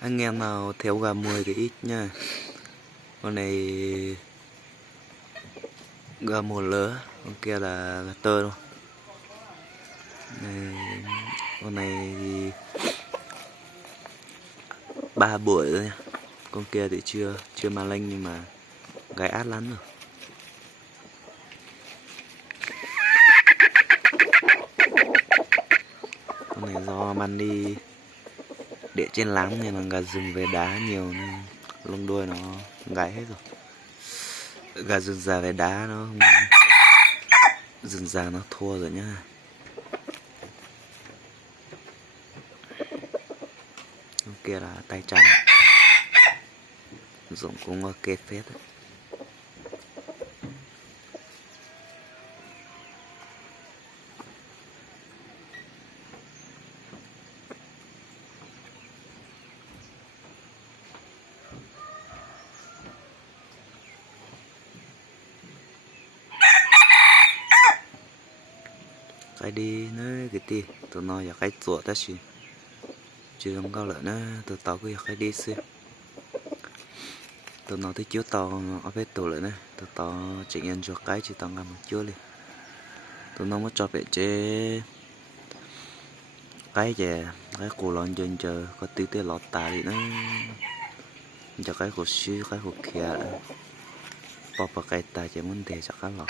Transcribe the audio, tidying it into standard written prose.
Anh em nào theo gà 10 thì ít nha. Con này gà một lứa, con kia là gà tơ luôn. Con này thì 3 buổi rồi nha. Con kia thì chưa mà lanh nhưng mà gáy át lắm rồi. Con này do man đi để trên láng nên là gà rừng về đá nhiều nên lông đuôi nó gáy hết rồi. Gà rừng già về đá nó rừng già nó thua rồi nhá. Con kia là tay trắng, dụng cũng ok phết đấy. Cái đi nó cái gì tụi nó giờ cái chuột ta chỉ chưa không có lợi nó tụi tao cứ cái đi xí tụi nó thấy chiếu tao ở bên tụi lợi nè tụi tao chỉ nhận cho cái chỉ tao ngắm một chút đi tụi nó mới cho về chế cái về cái cổ lon chân chờ có tí tí lọt tà đi nó cho cái cổ xí cái cổ kia bọc vào cái tài chỉ muốn để cho cái lọt